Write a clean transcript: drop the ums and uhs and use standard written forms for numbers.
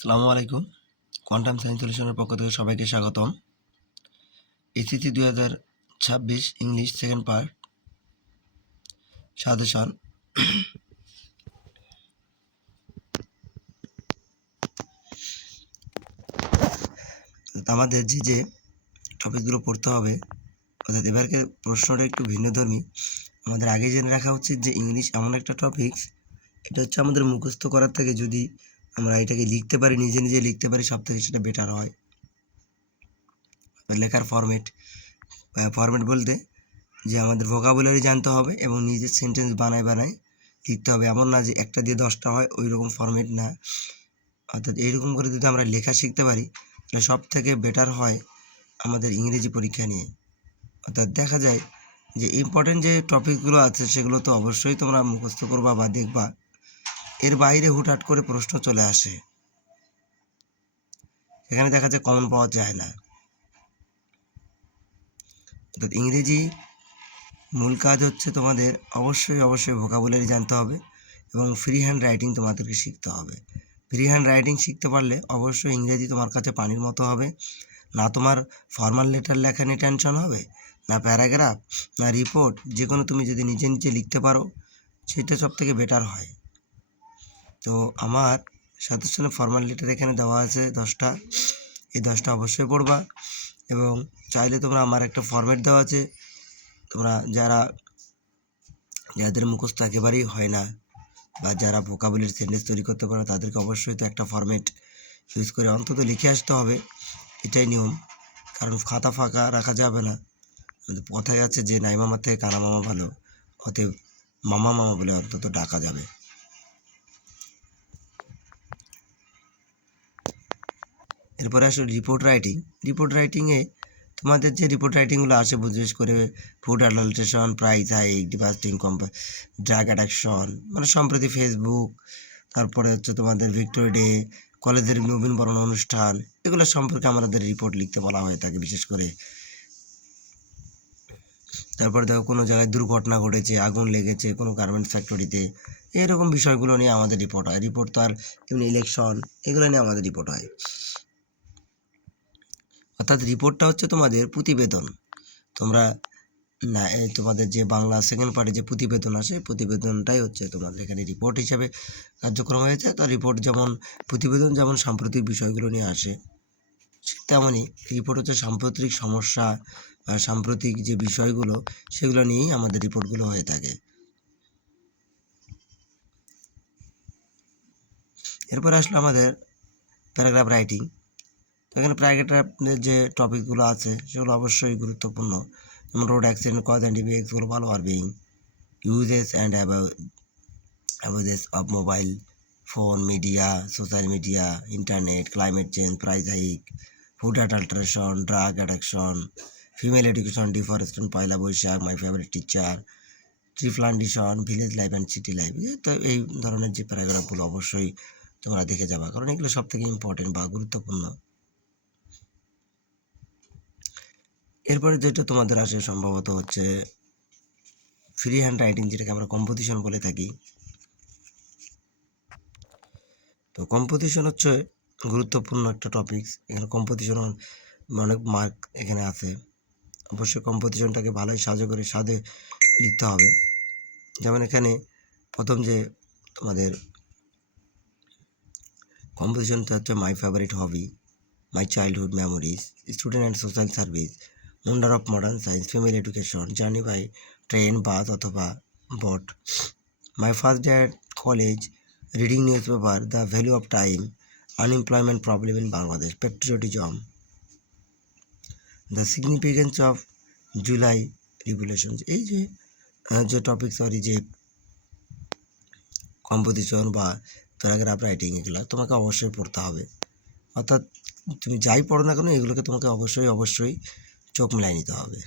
আসসালামু আলাইকুম। Quantum science সলিউশনের পক্ষ থেকে সবাইকে স্বাগতম। SSC 2026 English second part suggestion. আমাদের যে টপিকগুলো পড়তে হবে, অর্থাৎ এবারকে প্রশ্নটা একটু ভিন্নধর্মী। আমাদের আগে জেনে রাখা উচিত যে ইংলিশ এমন একটা টপিকস, এটা হচ্ছে আমাদের মুখস্থ করার থেকে যদি আমরা এটাকে লিখতে পারি, নিজে নিজে লিখতে পারি, সব থেকে সেটা বেটার হয়। লেখার ফরম্যাট বলতে যে আমাদের ভোকাবুলারি জানতে হবে এবং নিজের সেন্টেন্স বানায় লিখতে হবে। এমন না যে একটা দিয়ে 10টা হয়, ওই রকম ফরম্যাট না। অর্থাৎ এইরকম করে যদি আমরা লেখা শিখতে পারি, তাহলে সব থেকে বেটার হয় আমাদের ইংরেজি পরীক্ষা নিয়ে। অর্থাৎ দেখা যায় যে ইম্পর্টেন্ট যে টপিকগুলো আছে সেগুলো তো অবশ্যই তোমরা মুখস্থ করবা বা দেখবা, এর বাইরে হুটহাট করে প্রশ্ন চলে আসে, এখানে দেখা যায় কমন পাওয়া যায় না। অর্থাৎ ইংরেজি মূল কাজ হচ্ছে তোমাদের অবশ্যই ভোকাবুলারি জানতে হবে এবং ফ্রি হ্যান্ড রাইটিং তোমাদেরকে শিখতে হবে। ফ্রি হ্যান্ড রাইটিং শিখতে পারলে অবশ্যই ইংরেজি তোমার কাছে পানির মতো হবে। না তোমার ফর্মাল লেটার লেখা নিয়ে টেনশন হবে, না প্যারাগ্রাফ, না রিপোর্ট, যে কোনো তুমি যদি নিজে নিজে লিখতে পারো সেটা সব থেকে বেটার হয়। তো আমার সাজেশনে ফর্মাল লেটার এখানে দেওয়া আছে 10টা, এই 10টা অবশ্যই পড়বা। এবং চাইলে তোমরা আমার একটা ফরম্যাট দেওয়া আছে, তোমরা যাদের মুখস্থ একেবারেই হয় না বা যারা ভোকাবুলারি সেন্টেন্স তৈরি করতে পারে, তাদেরকে অবশ্যই তো একটা ফরম্যাট ইউজ করে অন্তত লিখে আসতে হবে, এটাই নিয়ম। কারণ খাতা ফাঁকা রাখা যাবে না। কথায় আছে যে নাই মামার থেকে কানা মামা ভালো, অতএব মামা বলে অন্তত ডাকা যাবে। এরপরে আসলে রিপোর্ট রাইটিংয়ে তোমাদের যে রিপোর্ট রাইটিংগুলো আসে, বিশেষ করে food adulteration, price hike, ডিভাস্টিং drug addiction, মানে সম্প্রতি ফেসবুক, তারপরে হচ্ছে তোমাদের ভিক্টোরি ডে, কলেজের নবীনবরণ অনুষ্ঠান, এগুলো সম্পর্কে আমাদের রিপোর্ট লিখতে বলা হয়ে থাকে বিশেষ করে। তারপরে দেখো কোনো জায়গায় দুর্ঘটনা ঘটেছে, আগুন লেগেছে কোনো গার্মেন্টস ফ্যাক্টরিতে, এরকম বিষয়গুলো নিয়ে আমাদের রিপোর্ট হয়। রিপোর্ট তো আর এমনি ইলেকশন, এগুলো নিয়ে আমাদের রিপোর্ট হয়। অর্থাৎ রিপোর্টটা হচ্ছে তোমাদের প্রতিবেদন। তোমরা না, তোমাদের যে বাংলা সেকেন্ড পার্টে যে প্রতিবেদন আসে, প্রতিবেদনটাই হচ্ছে তোমাদের এখানে রিপোর্ট হিসাবে কার্যক্রম হয়েছে। তো রিপোর্ট যেমন প্রতিবেদন যেমন সাম্প্রতিক বিষয়গুলো নিয়ে আসে, তেমনই রিপোর্ট হচ্ছে সাম্প্রতিক সমস্যা বা সাম্প্রতিক যে বিষয়গুলো সেগুলো নিয়েই আমাদের রিপোর্টগুলো হয়ে থাকে। এরপরে আসলে আমাদের প্যারাগ্রাফ রাইটিং। তো এখানে প্যারাগ্রাফের যে টপিকগুলো আছে সেগুলো অবশ্যই গুরুত্বপূর্ণ, যেমন road accident cause and effects, global warming, uses and abuses of mobile phone, media, social media, internet, climate change, price hike, food adulteration, drug addiction, female education, deforestation, Poila Boishakh, my favorite teacher, tree plantation, village life and city life। তো এই ধরনের যে প্যারাগ্রাফগুলো অবশ্যই তোমরা দেখে যাবা, কারণ এগুলো সব থেকে ইম্পর্টেন্ট বা গুরুত্বপূর্ণ। এরপরে যেটা তোমাদের আসে সম্ভবত হচ্ছে ফ্রি হ্যান্ড রাইটিং, যেটাকে আমরা কম্পোজিশন বলে থাকি। তো কম্পোজিশন হচ্ছে গুরুত্বপূর্ণ একটা টপিকস। এখানে কম্পোজিশন অনেক মার্ক এখানে আছে। অবশ্যই কম্পোজিশনটাকে ভালোই সাজে লিখতে হবে। যেমন এখানে প্রথম যে তোমাদের কম্পোজিশনটা হচ্ছে my favourite hobby, my childhood memories, student and social service, wonder of modern science, female education, journey by train, bus অথবা boat, my first day at college, reading newspaper, the value of time, unemployment problem in Bangladesh, patriotism, the significance of July revolution. এই যে topic, যে composition বা paragraph writing, এগুলো তোমাকে অবশ্যই পড়তে হবে। অর্থাৎ তুমি যাই পড়ো না কেন, এগুলোকে তোমাকে অবশ্যই চোখ মিলাই নিতে হবে।